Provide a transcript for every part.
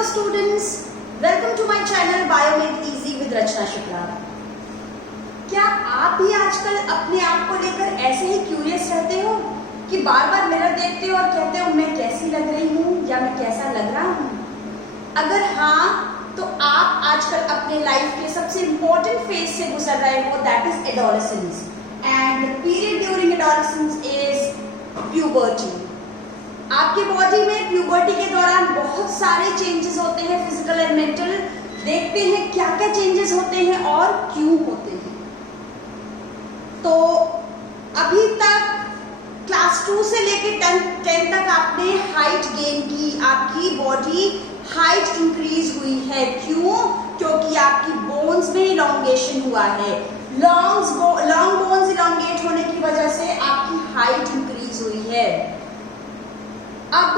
Hello students, welcome to my channel Biomake Easy with रचना शुक्ला। क्या आप भी आजकल अपने आप को लेकर ऐसे ही क्यूरियस रहते हो कि बार बार मिरर देखते हो और कहते हो मैं कैसी लग रही हूँ या मैं कैसा लग रहा हूँ? अगर हाँ, तो आप आजकल अपने लाइफ के सबसे इम्पोर्टेंट फेज से गुजर रहे हो, that is adolescence, and the period during adolescence is puberty. आपकी बॉडी में प्यूबर्टी के दौरान बहुत सारे चेंजेस होते हैं, फिजिकल एंड मेंटल। देखते हैं क्या क्या चेंजेस होते हैं और क्यों होते हैं। तो अभी तक क्लास 2 से लेकर 10 तक आपने हाइट गेन की, आपकी बॉडी हाइट इंक्रीज हुई है। क्यों? क्योंकि आपकी बोन्स में इलोंगेशन हुआ है। लॉन्ग बोन्स इलोंगेट होने की वजह से आपकी हाइट इंक्रीज हुई है। अब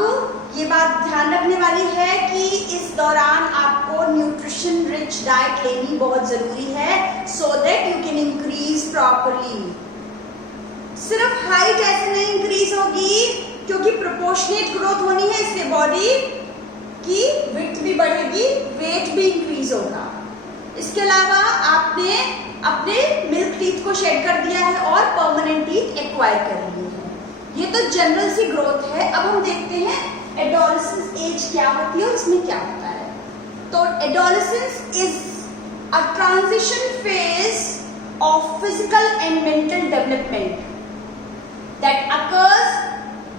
ये बात ध्यान रखने वाली है कि इस दौरान आपको न्यूट्रिशन रिच डाइट लेनी बहुत जरूरी है, so that you can increase properly. सिर्फ हाइट ऐसे नहीं इंक्रीज होगी, क्योंकि प्रोपोर्शनेट ग्रोथ होनी है, इसलिए बॉडी की विड्थ भी बढ़ेगी, वेट भी इंक्रीज होगा। इसके अलावा आपने अपने मिल्क टीथ को शेड कर दिया है और परमानेंट टीथ एक्वायर कर लिए हैं। ये तो जनरल सी ग्रोथ है। अब हम देखते हैं एडोलेसेंस एज क्या होती है और इसमें क्या होता है। तो adolescence is a transition phase of physical and mental development that occurs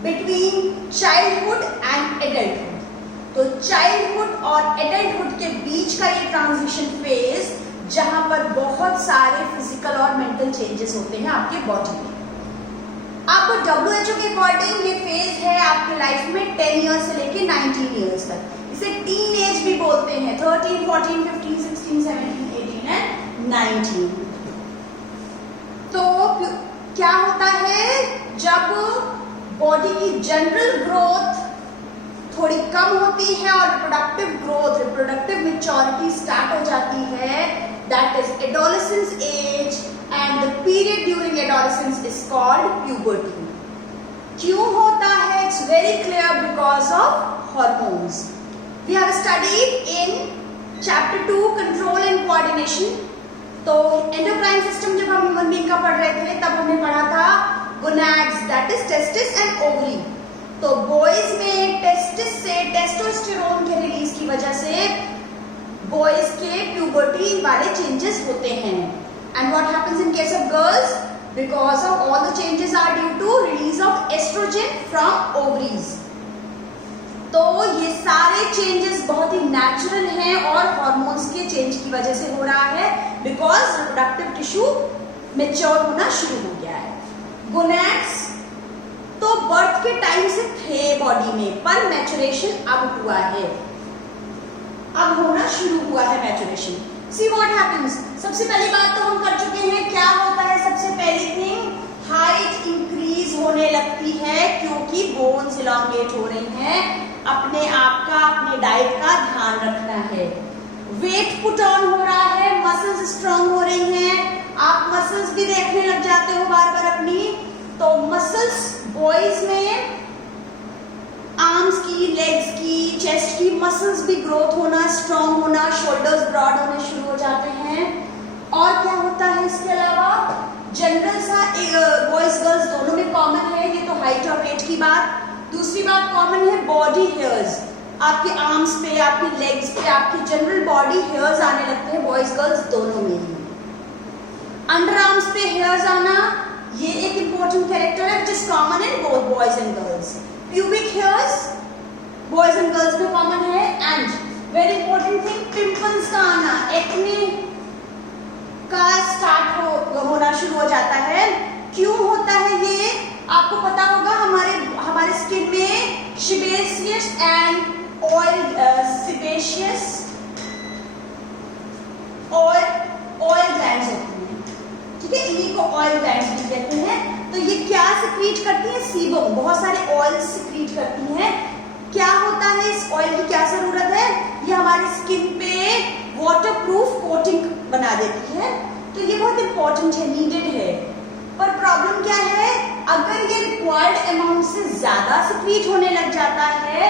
between childhood and adulthood. तो चाइल्डहुड और एडल्टहुड के बीच का ये ट्रांजिशन फेज, जहां पर बहुत सारे फिजिकल और मेंटल चेंजेस होते हैं आपके बॉडी में। अब WHO के अकॉर्डिंग ये फेज है आपके लाइफ में 10 ईयर्स से लेके 19 ईयर्स तक। इसे टीन एज भी बोलते हैं, 13, 14, 15, 16, 17, 18 एंड 19। तो क्या होता है, जब बॉडी की जनरल ग्रोथ थोड़ी कम होती है और reproductive growth, reproductive maturity start हो जाती है, that is adolescence age, and the period during adolescence is called puberty. क्यों होता है? It's very clear, because of hormones. We have studied in chapter 2 control and coordination. तो endocrine system जब हम human being का पढ़ रहे थे, तब हमने पढ़ा था gonads, that is testis and ovary. तो बॉयज में टेस्टिस से टेस्टोस्टेरोन के रिलीज की वजह से बॉयज के प्यूबर्टी वाले चेंजेस होते हैं। And what happens in case of girls? Because of all the changes are due to release of estrogen from ovaries. तो ये सारे चेंजेस बहुत ही नेचुरल हैं और हार्मोन्स के चेंज की वजह से हो रहा है, बिकॉज रिप्रोडक्टिव टिश्यू मैच्योर होना शुरू हो गया है। गोनैड्स तो बर्थ के टाइम से थे बॉडी में, पर मैचुरेशन अब हुआ है, अब होना शुरू हुआ है मैचुरेशन। See what happens? सबसे पहली बात तो हम कर चुके हैं, क्या होता है सबसे पहली थिंग, हाइट इंक्रीज होने लगती है, क्योंकि बोन्स इलोंगेट हो रही हैं। अपने आप का, अपने डाइट का ध्यान रखना है। वेट पुट ऑन हो रहा है, मसल्स स्ट्रांग हो रही हैं। आप मसल्स भी देखने लग जाते हो बार बार अपनी। तो मसल्स बॉयज में आर्म्स की, लेग्स की, चेस्ट की मसल्स भी ग्रोथ होना, स्ट्रांग होना, शोल्डर्स ब्रॉड होने शुरू हो जाते हैं। और क्या होता है इसके अलावा, जनरल सा बॉयज गर्ल्स दोनों में कॉमन है, ये तो हाइट और वेट की बात। दूसरी बात कॉमन है बॉडी हेयर्स, आपके आर्म्स पे, आपकी लेग्स पे, आपकी जनरल बॉडी हेयर्स आने लगते हैं बॉयज गर्ल्स दोनों में ही। अंडर आर्म्स पे हेयर्स आना, ये एक इंपॉर्टेंट कैरेक्टर है, which is common in both boys and girls. Pubic hairs boys and girls में कॉमन है। And very important thing, pimples का आना, एक्ने का स्टार्ट होना शुरू हो जाता है। क्यों होता है ये आपको पता होगा, हमारे स्किन में सेबेशियस एंड ऑयल ग्लैंड्स होती हैं, ठीक है, इन्हीं को ऑयल ग्लैंड्स भी कहते हैं। तो ये क्या सिक्रीट करती है? सीबम, बहुत सारे ऑयल सिक्रीट करती हैं। क्या होता है, इस ऑयल की क्या जरूरत है? ये हमारी स्किन पे वाटरप्रूफ कोटिंग बना देती है। तो ये बहुत इंपॉर्टेंट है, नीडेड है। पर प्रॉब्लम क्या है, अगर ये रिक्वायर्ड अमाउंट से ज्यादा सिक्रीट होने लग जाता है,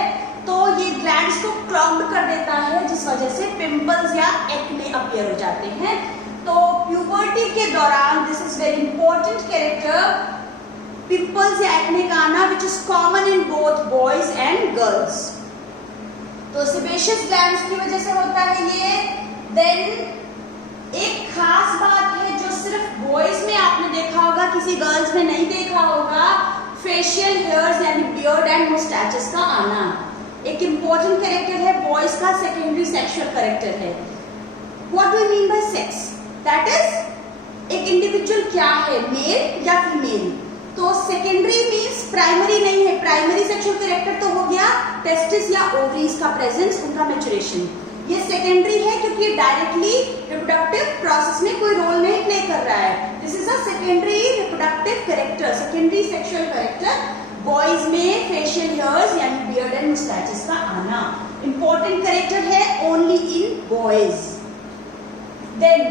तो ये ग्लैंड्स को क्लॉग्ड कर देता है, जिस वजह से पिंपल्स या एक्ने अपीयर हो जाते हैं। तो प्यूबर्टी के दौरान this is very important character, pimples या एक्ने का आना which is common in both boys and girls. तो सेबेशियस ग्लैंड्स की वजह से होता है ये। देन एक खास बात है जो सिर्फ बॉयज में आपने देखा होगा, किसी गर्ल्स में नहीं देखा होगा, फेशियल हेयर्स यानी बियर्ड एंड मुस्टैचेस का आना। एक इंपॉर्टेंट कैरेक्टर है बॉयज का, सेकेंडरी सेक्सुअल कैरेक्टर है। What do you mean by sex? That is एक इंडिविजुअल क्या है, मेल या फीमेल। तो सेकेंडरी मीन्स प्राइमरी नहीं है। प्राइमरी सेक्सुअल कैरेक्टर तो हो गया टेस्टिस या ओवरीज का प्रेजेंस, उनका मैच्योरेशन। ये सेकेंडरी है क्योंकि डायरेक्टली रिप्रोडक्टिव प्रोसेस में कोई रोल नहीं प्ले कर रहा है। This is a secondary reproductive character, secondary sexual character. Boys में फेशियल हेयर्स यानी बियर्ड एंड मुस्टैचेस का आना इंपॉर्टेंट कैरेक्टर है ओनली इन बॉयज। देन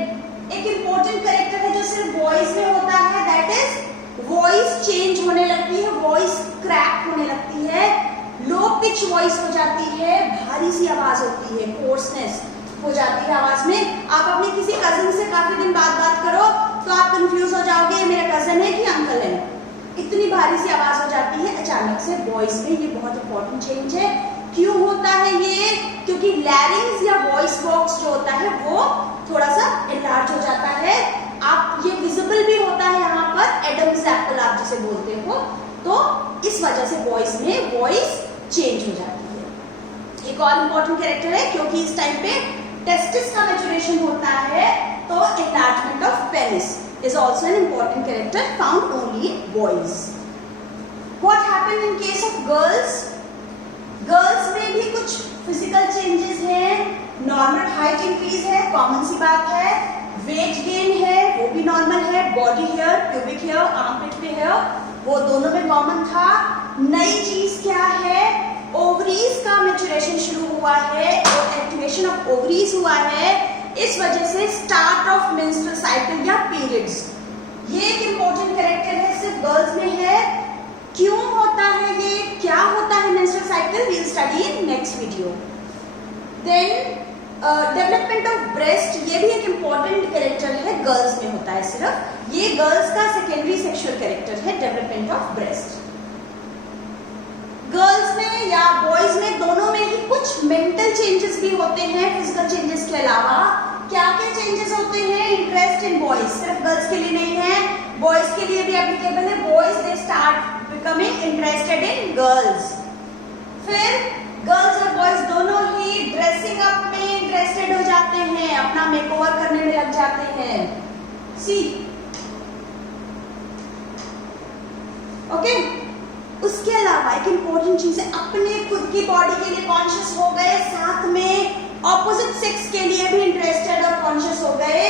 एक इंपॉर्टेंट कैरेक्टर है जो सिर्फ बॉयज में होता है, दैट इज वॉइस चेंज होने लगती है, वॉइस क्रैक होने लगती है, लो पिच वॉइस हो जाती है, भारी सी आवाज होती है, कोर्सनेस हो जाती है आवाज में। आप अपने किसी कजन से काफी दिन बाद बात करो तो आप कंफ्यूज हो जाओगे ये मेरा कजन है कि अंकल है, इतनी भारी सी आवाज हो जाती है अचानक से। वॉइस में ये बहुत इंपॉर्टेंट चेंज है। क्यों होता है ये? क्योंकि लैरिंग्स या वॉइस बॉक्स जो होता है वो थोड़ा सा एनलार्ज हो जाता है। आप ये विजिबल भी होता है यहाँ पर, एडम्स एप्पल आप जिसे बोलते हो, तो इस वजह से वॉइस में वॉइस चेंज हो जाती है। एक और इंपॉर्टेंट कैरेक्टर है क्योंकि इस टाइम पे टेस्टिस का मैच्योरेशन होता है, तो enlargement of penis is also an important character found only in boys. What happened in case of girls? Girls में भी कुछ physical changes हैं, normal height increase है, common सी बात है, weight gain है, वो भी normal है, body hair, pubic hair, armpit पे hair, वो दोनों में common था। नई चीज क्या है? ovaries का maturation शुरू हुआ है और activation of ovaries हुआ है, इस वजह से स्टार्ट ऑफ मेंस्ट्रुअल साइकिल या पीरियड्स। ये एक इंपॉर्टेंट कैरेक्टर है, सिर्फ गर्ल्स में है। क्यों होता है ये, क्या होता है menstrual cycle, we will study in next video. Then development of breast, ये भी एक इंपॉर्टेंट कैरेक्टर है, गर्ल्स में होता है सिर्फ। ये गर्ल्स का सेकेंडरी सेक्सुअल कैरेक्टर है, डेवलपमेंट ऑफ ब्रेस्ट। गर्ल्स में या बॉयज में दोनों में ही कुछ मेंटल चेंजेस भी होते हैं फिजिकल चेंजेस के अलावा। क्या क्या चेंजेस होते हैं? इंटरेस्ट इन बॉयज, सिर्फ गर्ल्स के लिए नहीं है, बॉयज के लिए भी एप्लीकेबल है। Boys they start becoming interested in girls. फिर गर्ल्स और बॉयज दोनों ही ड्रेसिंग अप में इंटरेस्टेड हो जाते हैं, अपना मेकओवर करने में लग जाते हैं। सी ओके। उसके अलावा एक इंपॉर्टेंट चीज है, अपने खुद की बॉडी के लिए कॉन्शियस हो गए, साथ में ऑपोजिट सेक्स के लिए भी इंटरेस्टेड और कॉन्शियस हो गए।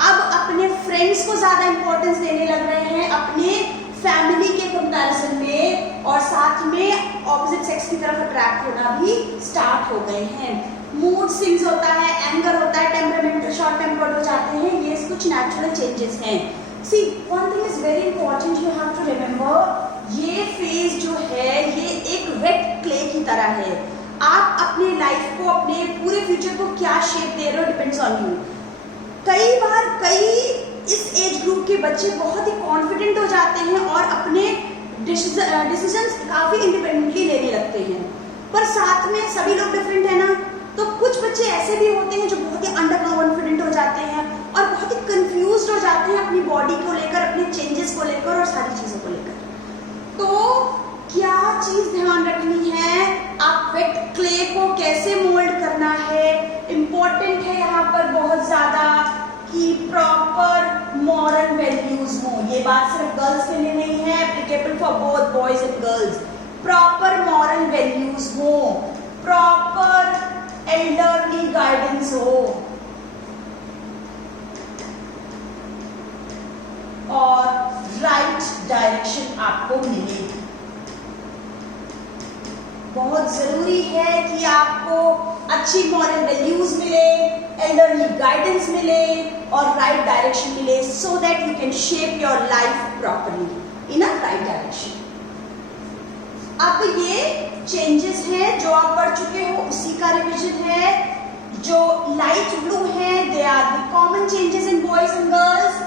अब अपने फ्रेंड्स को ज्यादा इंपॉर्टेंस देने लग रहे हैं अपने फैमिली के कंपैरिजन में, और साथ में ऑपोजिट सेक्स की तरफ अट्रैक्ट होना भी स्टार्ट हो गए हैं। मूड स्विंग्स होता है, एंगर होता है, टेम्परामेंटल शॉर्ट टेम्पर्ड हो जाते हैं, ये कुछ नेचुरल चेंजेस हैं। See one thing is very important, you have to remember, ये फेज जो है ये एक वेट क्ले की तरह है। आप अपने लाइफ को, अपने पूरे फ्यूचर को क्या शेप दे रहे हो, डिपेंड्स ऑन यू। कई बार कई इस एज ग्रुप के बच्चे बहुत ही कॉन्फिडेंट हो जाते हैं और अपने डिसीजंस काफी इंडिपेंडेंटली लेने लगते हैं, पर साथ में सभी लोग डिफरेंट है ना, तो कुछ बच्चे ऐसे भी होते हैं जो बहुत ही अंडर कॉन्फिडेंट हो जाते हैं और बहुत ही कंफ्यूज्ड हो जाते हैं अपनी बॉडी को लेकर, अपने चेंजेस को लेकर और सारी चीजों को लेकर। तो क्या चीज ध्यान रखनी है, आप वेट क्ले को कैसे मोल्ड करना है, इंपॉर्टेंट है यहाँ पर बहुत ज्यादा कि प्रॉपर मॉरल वैल्यूज हो। ये बात सिर्फ गर्ल्स के लिए नहीं है, applicable for both boys and girls. Proper moral values हो, प्रॉपर एल्डरली गाइडेंस हो, और राइट डायरेक्शन आपको मिले। बहुत जरूरी है कि आपको अच्छी मॉरल वैल्यूज मिले, एल्डरली गाइडेंस मिले और राइट डायरेक्शन मिले, so that you can shape your life properly in a right direction. आपको ये चेंजेस हैं जो आप पढ़ चुके हो उसी का रिविजन है। जो लाइट ब्लू है they are the common changes in boys and girls.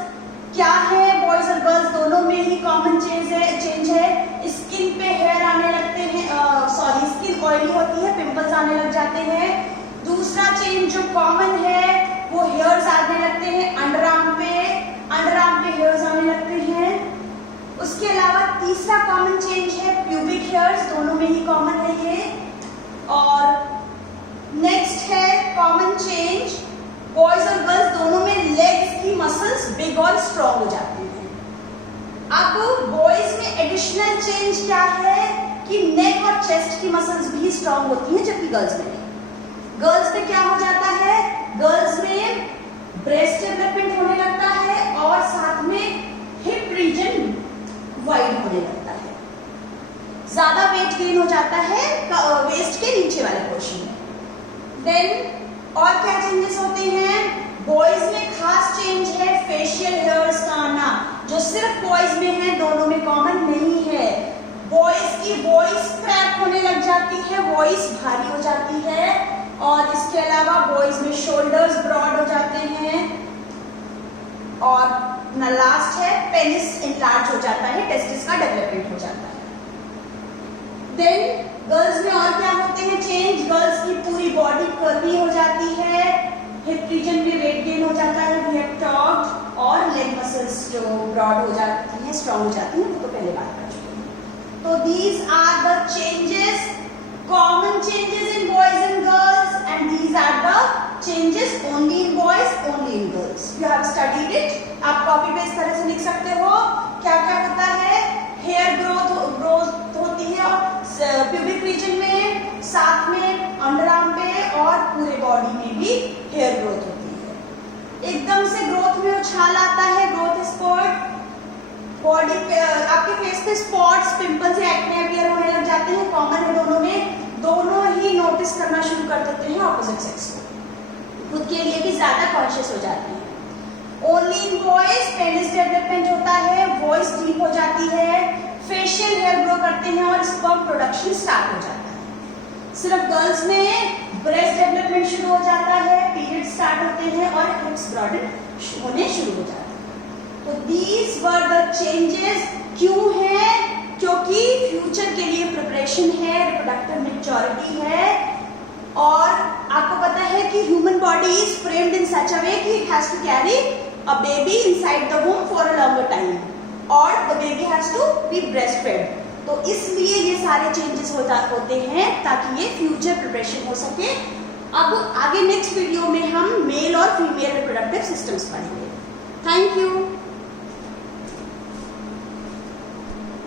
क्या है, बॉयज और गर्ल्स दोनों में ही कॉमन चेंज है। स्किन पे हेयर आने लगते हैं, स्किन ऑयली होती है, पिंपल्स आने लग जाते हैं। दूसरा चेंज जो कॉमन है वो हेयर्स आने लगते हैं अंडर आर्म पे हेयर्स आने लगते हैं। उसके अलावा तीसरा कॉमन चेंज है प्यूबिक हेयर्स, दोनों में ही कॉमन है ये। और नेक्स्ट है कॉमन चेंज बॉयज और गर्ल्स दोनों में लेग्स की मसल्स बिग और स्ट्रॉन्ग हो जाती हैं। अब बॉयज में एडिशनल चेंज क्या है कि नेक और चेस्ट की मसल्स भी स्ट्रॉन्ग होती हैं, जबकि गर्ल्स में क्या हो जाता है, गर्ल्स में ब्रेस्ट डेवलपमेंट होने लगता है और साथ में हिप रीजन वाइड होने लगता है, ज्यादा वेट गेन हो जाता है वेस्ट के नीचे वाले पोर्शन में। देन और क्या चेंजेस होते हैं, बॉयज में खास चेंज है फेशियल हेयर्स का आना, जो सिर्फ बॉयज में है, दोनों में कॉमन नहीं है। बॉयज की वॉइस क्रैक होने लग जाती है, वॉइस भारी हो जाती है। और इसके अलावा बॉयज में शोल्डर्स ब्रॉड हो जाते हैं। और लास्ट है पेनिस इनलार्ज हो जाता है, टेस्टिस का डेवलपमेंट हो जाता है। देन गर्ल्स में और क्या होते हैं चेंज, गर्ल्स की पूरी बॉडी कर्वी हो जाती है, हिप रीजन में वेट गेन हो जाता है, वी हैव टॉक्ड, और लेग मसल्स जो ब्रॉड हो जाती हैं, स्ट्रॉन्ग हो जाती हैं, वो तो पहले बात कर चुके हैं। तो these are the changes, common changes in boys and girls, and these are the changes only in boys, only in girls. You have studied it, आप कॉपी पे इस तरह से लिख सकते हो। क्या क्या होता है, हेयर ग्रोथ होती है और प्यूबिक रीजन में, साथ में अंडर आर्म पे और पूरे बॉडी में भी हेयर ग्रोथ होती है। एकदम से ग्रोथ में उछाल आता है, ग्रोथ स्पॉट, बॉडी पे आपके फेस पे स्पॉट्स, पिंपल्स या एक्ने अपीयर होने लग जाते हैं, कॉमन है दोनों में। दोनों ही नोटिस करना शुरू कर देते हैं ऑपोजिट सेक्स को, खुद के लिए भी ज्यादा कॉन्शियस हो जाती है। Only in boys penis development होता है, वॉइस डीप हो जाती है, फेशियल हेयर ग्रो करते हैं और स्पर्म प्रोडक्शन स्टार्ट हो जाता है। सिर्फ गर्ल्स में ब्रेस्ट डेवलपमेंट शुरू हो जाता है, पीरियड स्टार्ट होते हैं और हिप्स ब्रॉडन होने शुरू हो जाते हैं। तो दीज वर द चेंजेस। क्यों है, क्योंकि फ्यूचर के लिए प्रिपरेशन है, रिप्रोडक्टिव मैच्योरिटी है। और आपको पता है कि human body is framed in such a way कि it has to carry a baby inside the womb for a longer time, और the baby has to be breast fed. तो इसलिए ये सारे चेंजेस होते हैं ताकि ये फ्यूचर प्रिपरेशन हो सके। अब आगे नेक्स्ट वीडियो में हम मेल और फीमेल